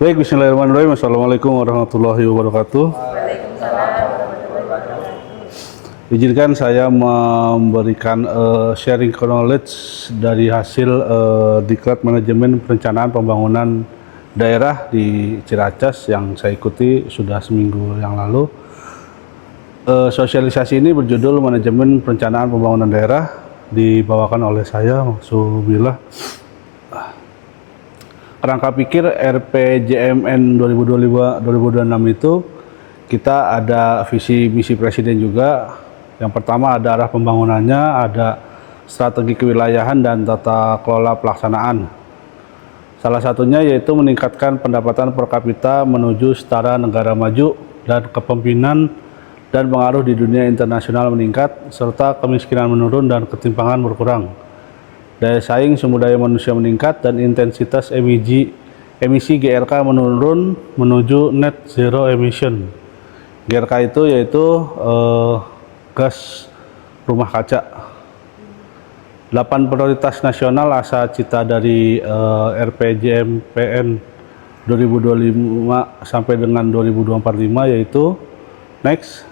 Baik, bismillahirrahmanirrahim. Assalamualaikum warahmatullahi wabarakatuh. Izinkan saya memberikan sharing knowledge dari hasil Diklat Manajemen Perencanaan Pembangunan Daerah di Ciracas yang saya ikuti sudah seminggu yang lalu. Sosialisasi ini berjudul Manajemen Perencanaan Pembangunan Daerah, dibawakan oleh saya, Maksubillah. Kerangka pikir RPJMN 2025-2026 itu kita ada visi misi presiden juga. Yang pertama ada arah pembangunannya, ada strategi kewilayahan dan tata kelola pelaksanaan. Salah satunya yaitu meningkatkan pendapatan per kapita menuju setara negara maju dan kepemimpinan dan pengaruh di dunia internasional meningkat, serta kemiskinan menurun dan ketimpangan berkurang. Daya saing sumber daya manusia meningkat dan intensitas emisi GRK menurun menuju net zero emission. GRK itu yaitu gas rumah kaca. 8 prioritas nasional asa cita dari RPJMPN 2025 sampai dengan 2045 yaitu next,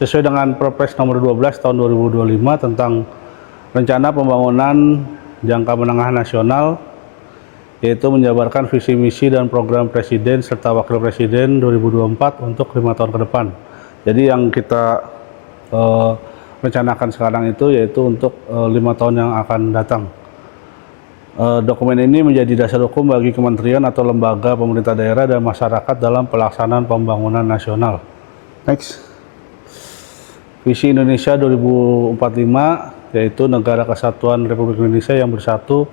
sesuai dengan Perpres nomor 12 tahun 2025 tentang Rencana Pembangunan Jangka Menengah Nasional, yaitu menjabarkan visi misi dan program Presiden serta Wakil Presiden 2024 untuk 5 tahun ke depan. Jadi yang kita rencanakan sekarang itu yaitu untuk 5 tahun yang akan datang. Dokumen ini menjadi dasar hukum bagi kementerian atau lembaga pemerintah daerah dan masyarakat dalam pelaksanaan pembangunan nasional. Next. Visi Indonesia 2045 yaitu negara kesatuan Republik Indonesia yang bersatu,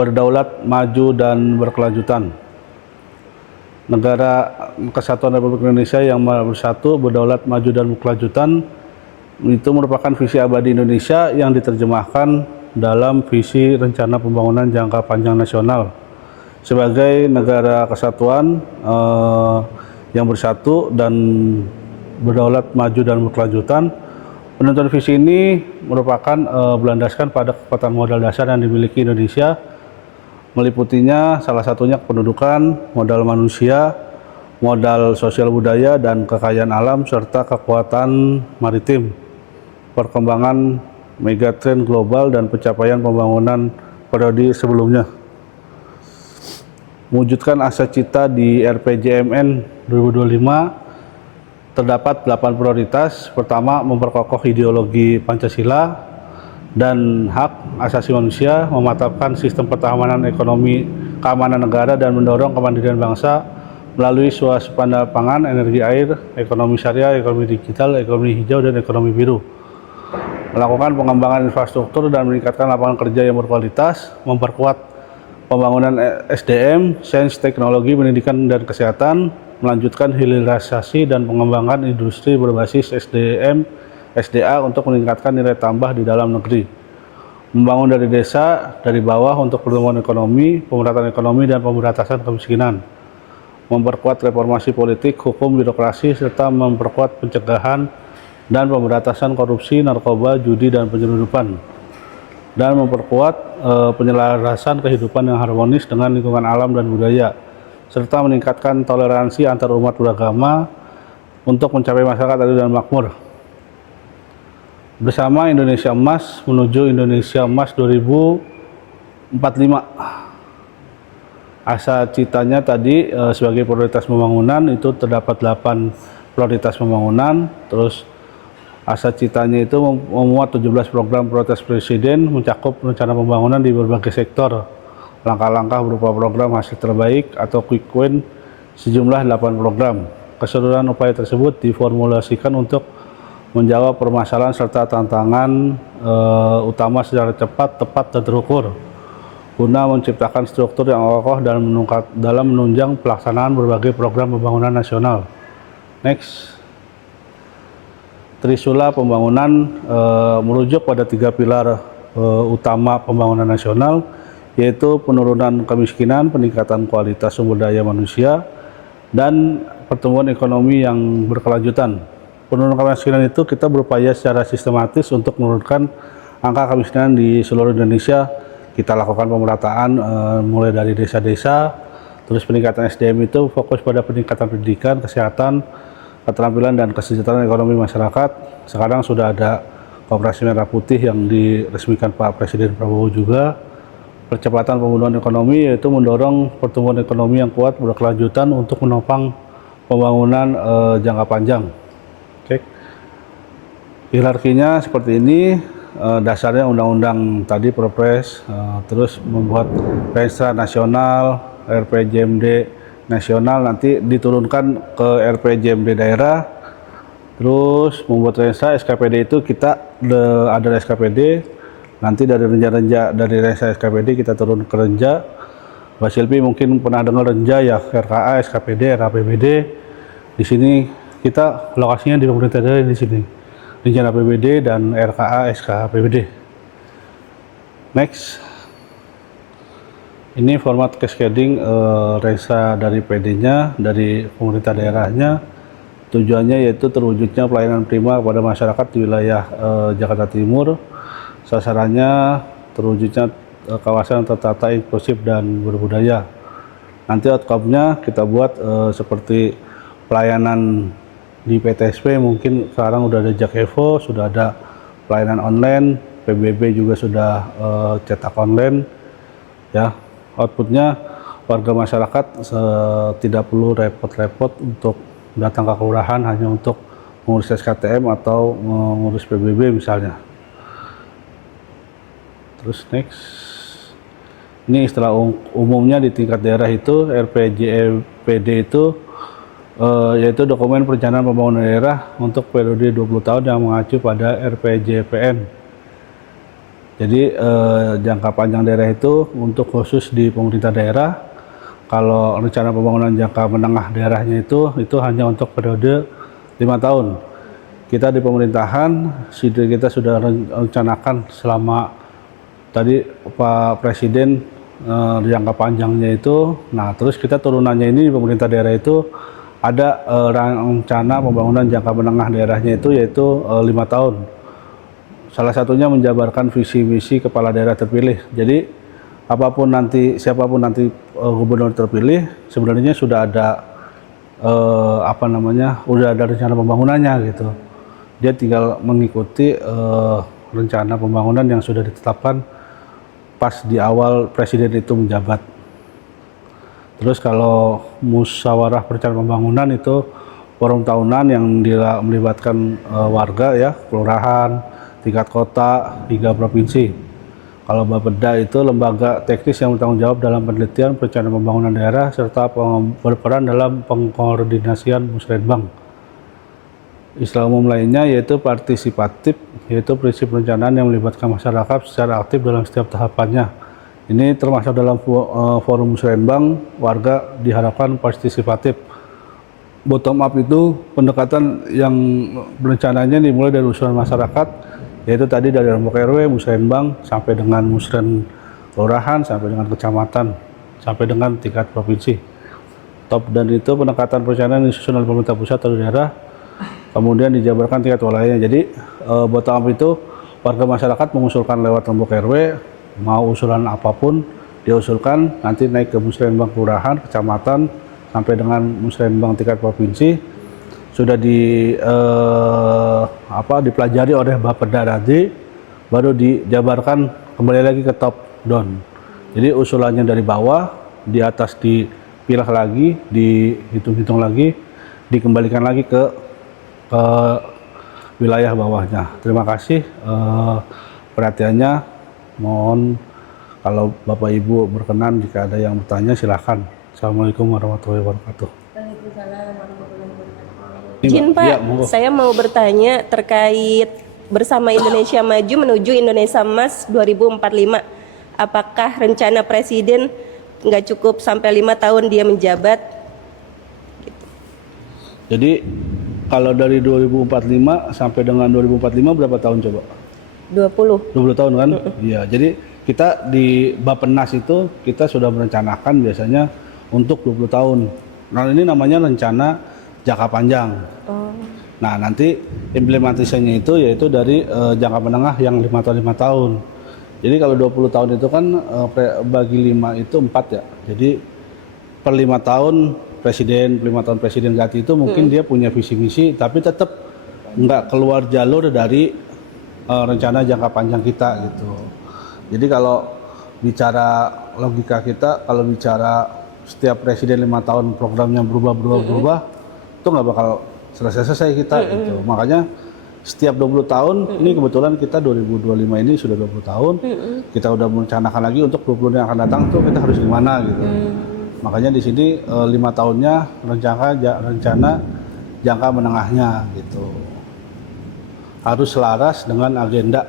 berdaulat, maju, dan berkelanjutan. Negara Kesatuan Republik Indonesia yang bersatu, berdaulat, maju, dan berkelanjutan itu merupakan visi abadi Indonesia yang diterjemahkan dalam visi Rencana Pembangunan Jangka Panjang Nasional. Sebagai negara kesatuan yang bersatu dan berdaulat, maju, dan berkelanjutan, penentuan visi ini merupakan berlandaskan pada kekuatan modal dasar yang dimiliki Indonesia, meliputinya salah satunya kependudukan, modal manusia, modal sosial budaya dan kekayaan alam, serta kekuatan maritim, perkembangan megatrend global dan pencapaian pembangunan periode sebelumnya. Mewujudkan asa cita di RPJMN 2025 terdapat 8 prioritas. Pertama, memperkokoh ideologi Pancasila dan hak asasi manusia, memantapkan sistem pertahanan ekonomi, keamanan negara, dan mendorong kemandirian bangsa melalui swasembada pangan, energi air, ekonomi syariah, ekonomi digital, ekonomi hijau, dan ekonomi biru. Melakukan pengembangan infrastruktur dan meningkatkan lapangan kerja yang berkualitas, memperkuat pembangunan SDM, sains, teknologi, pendidikan, dan kesehatan, melanjutkan hilirisasi dan pengembangan industri berbasis SDM, SDA untuk meningkatkan nilai tambah di dalam negeri. Membangun dari desa, dari bawah untuk pertumbuhan ekonomi, pemerataan ekonomi, dan pemberantasan kemiskinan. Memperkuat reformasi politik, hukum, birokrasi, serta memperkuat pencegahan dan pemberantasan korupsi, narkoba, judi, dan penyelundupan. Dan memperkuat penyelarasan kehidupan yang harmonis dengan lingkungan alam dan budaya, serta meningkatkan toleransi antar umat beragama untuk mencapai masyarakat adil dan makmur. Bersama Indonesia Emas menuju Indonesia Emas 2045. Asa citanya tadi sebagai prioritas pembangunan itu terdapat 8 prioritas pembangunan, terus asa citanya itu memuat 17 program prioritas presiden mencakup rencana pembangunan di berbagai sektor. Langkah-langkah berupa program hasil terbaik atau quick win sejumlah 8 program. Keseluruhan upaya tersebut diformulasikan untuk menjawab permasalahan serta tantangan utama secara cepat, tepat, dan terukur, guna menciptakan struktur yang kokoh dan dalam menunjang pelaksanaan berbagai program pembangunan nasional. Next. Trisula pembangunan merujuk pada 3 pilar utama pembangunan nasional, yaitu penurunan kemiskinan, peningkatan kualitas sumber daya manusia, dan pertumbuhan ekonomi yang berkelanjutan. Penurunan kemiskinan itu kita berupaya secara sistematis untuk menurunkan angka kemiskinan di seluruh Indonesia. Kita lakukan pemerataan mulai dari desa-desa, Terus peningkatan SDM itu fokus pada peningkatan pendidikan, kesehatan, keterampilan dan kesejahteraan ekonomi masyarakat. Sekarang sudah ada Koperasi Merah Putih yang diresmikan Pak Presiden Prabowo juga. Percepatan pemulihan ekonomi yaitu mendorong pertumbuhan ekonomi yang kuat berkelanjutan untuk menopang pembangunan jangka panjang. Oke. Hierarkinya seperti ini, dasarnya undang-undang tadi Perpres, terus membuat Renstra Nasional, RPJMD Nasional, nanti diturunkan ke RPJMD daerah, terus membuat Renstra SKPD itu kita ada SKPD, nanti dari Renja dari Renstra SKPD kita turun ke Renja. Mbak Silvi mungkin pernah dengar Renja ya, RKA, SKPD, RAPBD. Di sini kita lokasinya di pemerintah daerah di sini. Rencana APBD dan RKA SKPBD. Next. Ini format cascading Renstra dari PD-nya, dari pemerintah daerahnya. Tujuannya yaitu terwujudnya pelayanan prima kepada masyarakat di wilayah Jakarta Timur. Sasarannya terwujudnya kawasan tertata inklusif dan berbudaya. Nanti outcome-nya kita buat seperti pelayanan di PTSP, mungkin sekarang udah ada Jak Evo, sudah ada pelayanan online, PBB juga sudah cetak online. Ya, outputnya warga masyarakat tidak perlu repot-repot untuk datang ke kelurahan hanya untuk mengurus SKTM atau mengurus PBB misalnya. Terus next, ini istilah umumnya di tingkat daerah itu RPJMPD itu yaitu dokumen perencanaan pembangunan daerah untuk periode 20 tahun yang mengacu pada RPJPN. Jadi jangka panjang daerah itu untuk khusus di pemerintah daerah. Kalau rencana pembangunan jangka menengah daerahnya itu hanya untuk periode 5 tahun. Kita di pemerintahan, kita sudah rencanakan selama tadi Pak Presiden jangka panjangnya itu. Nah, terus kita turunannya ini di pemerintah daerah itu ada rencana pembangunan jangka menengah daerahnya itu yaitu 5 tahun. Salah satunya menjabarkan visi misi kepala daerah terpilih. Jadi siapapun nanti gubernur terpilih sebenarnya sudah ada udah ada rencana pembangunannya gitu. Dia tinggal mengikuti rencana pembangunan yang sudah ditetapkan pas di awal presiden itu menjabat. Terus kalau musyawarah perencanaan pembangunan itu forum tahunan yang melibatkan warga ya, kelurahan, tingkat kota hingga provinsi. Kalau Bapeda itu lembaga teknis yang bertanggung jawab dalam penelitian perencanaan pembangunan daerah serta berperan dalam pengkoordinasian musrenbang. Istilah umum lainnya yaitu partisipatif, yaitu prinsip perencanaan yang melibatkan masyarakat secara aktif dalam setiap tahapannya. Ini termasuk dalam forum musrenbang, warga diharapkan partisipatif. Bottom up itu pendekatan yang rencananya dimulai dari usulan masyarakat, yaitu tadi dari Rombok RW, musrenbang, sampai dengan musren kelurahan, sampai dengan kecamatan, sampai dengan tingkat provinsi. Top dan itu pendekatan perencanaan yang disusun oleh pemerintah pusat atau daerah, kemudian dijabarkan tingkat wilayahnya. Jadi bottom up itu warga masyarakat mengusulkan lewat Rombok RW, mau usulan apapun diusulkan, nanti naik ke musrenbang kelurahan, kecamatan, sampai dengan musrenbang tingkat provinsi, sudah dipelajari oleh Bapeda nanti, baru dijabarkan kembali lagi ke top down. Jadi usulannya dari bawah, di atas dipilah lagi, dihitung-hitung lagi, dikembalikan lagi ke wilayah bawahnya. Terima kasih perhatiannya. Mohon kalau Bapak Ibu berkenan jika ada yang bertanya silahkan. Assalamualaikum warahmatullahi wabarakatuh. Waalaikumsalam warahmatullahi wabarakatuh. Izin Pak, ya, saya mau bertanya terkait bersama Indonesia Maju menuju Indonesia Emas 2045. Apakah rencana Presiden nggak cukup sampai 5 tahun dia menjabat? Gitu. Jadi kalau dari 2045 sampai dengan 2045 berapa tahun coba? 20 tahun kan? Iya, jadi kita di Bappenas itu kita sudah merencanakan biasanya untuk 20 tahun. Nah, ini namanya rencana jangka panjang. Nah, nanti implementasinya itu yaitu dari jangka menengah yang 5 tahun. Jadi kalau 20 tahun itu kan bagi 5 itu 4 ya. Jadi per 5 tahun presiden ganti itu mungkin dia punya visi misi, tapi tetap nggak keluar jalur dari rencana jangka panjang kita gitu. Jadi kalau bicara logika kita, kalau bicara setiap presiden 5 tahun programnya berubah, itu nggak bakal selesai kita gitu. Makanya setiap 20 tahun, ini kebetulan kita 2025 ini sudah 20 tahun, kita udah merencanakan lagi untuk 20 yang akan datang tuh kita harus gimana gitu. Makanya di sini 5 tahunnya rencana jangka menengahnya gitu. Harus selaras dengan agenda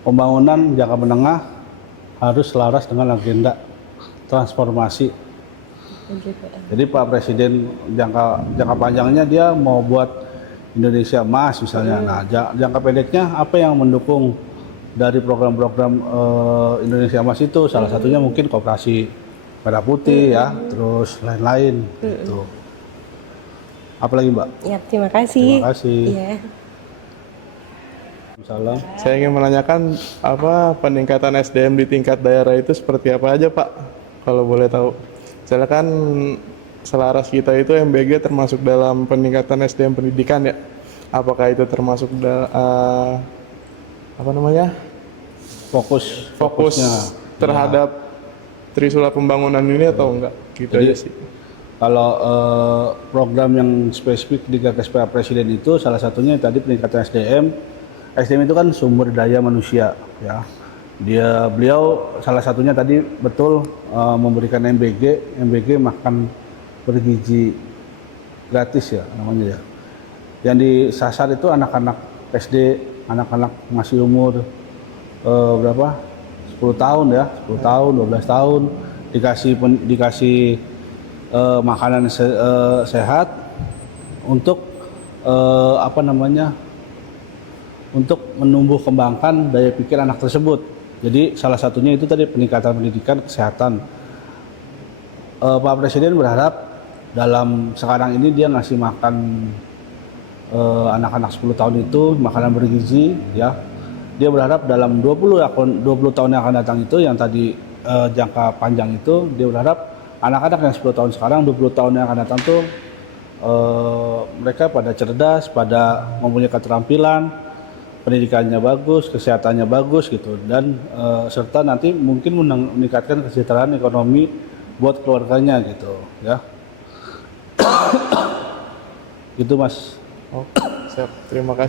pembangunan jangka menengah, harus selaras dengan agenda transformasi. Jadi Pak Presiden jangka panjangnya dia mau buat Indonesia Emas misalnya. Nah, jangka pendeknya apa yang mendukung dari program-program Indonesia Emas itu? Salah satunya mungkin koperasi merah putih ya, terus lain-lain gitu. Apalagi Mbak? Ya, terima kasih. Terima kasih. Iya. Salam. Saya ingin menanyakan apa peningkatan SDM di tingkat daerah itu seperti apa aja Pak, kalau boleh tahu. Misalnya kan selaras kita itu MBG termasuk dalam peningkatan SDM pendidikan ya. Apakah itu termasuk fokusnya terhadap Trisula pembangunan ini atau enggak? Gitu Jadi, aja sih. Kalau program yang spesifik digagas Pak Presiden itu salah satunya tadi peningkatan SDM. SDM itu kan sumber daya manusia ya. Beliau salah satunya tadi betul memberikan MBG makan bergizi gratis ya namanya ya. Yang disasar itu anak-anak SD, anak-anak masih umur berapa? 10 tahun ya, 10 tahun, 12 tahun dikasih makanan sehat untuk untuk menumbuh kembangkan daya pikir anak tersebut. Jadi salah satunya itu tadi peningkatan pendidikan kesehatan. Pak Presiden berharap dalam sekarang ini dia ngasih makan anak-anak 10 tahun itu makanan bergizi ya. Dia berharap dalam 20 tahun yang akan datang itu yang tadi jangka panjang itu dia berharap anak-anak yang 10 tahun sekarang 20 tahun yang akan datang tuh mereka pada cerdas, pada mempunyai keterampilan, pendidikannya bagus, kesehatannya bagus gitu dan serta nanti mungkin meningkatkan kesejahteraan ekonomi buat keluarganya gitu ya. Gitu Mas. Oh, siap. Terima kasih.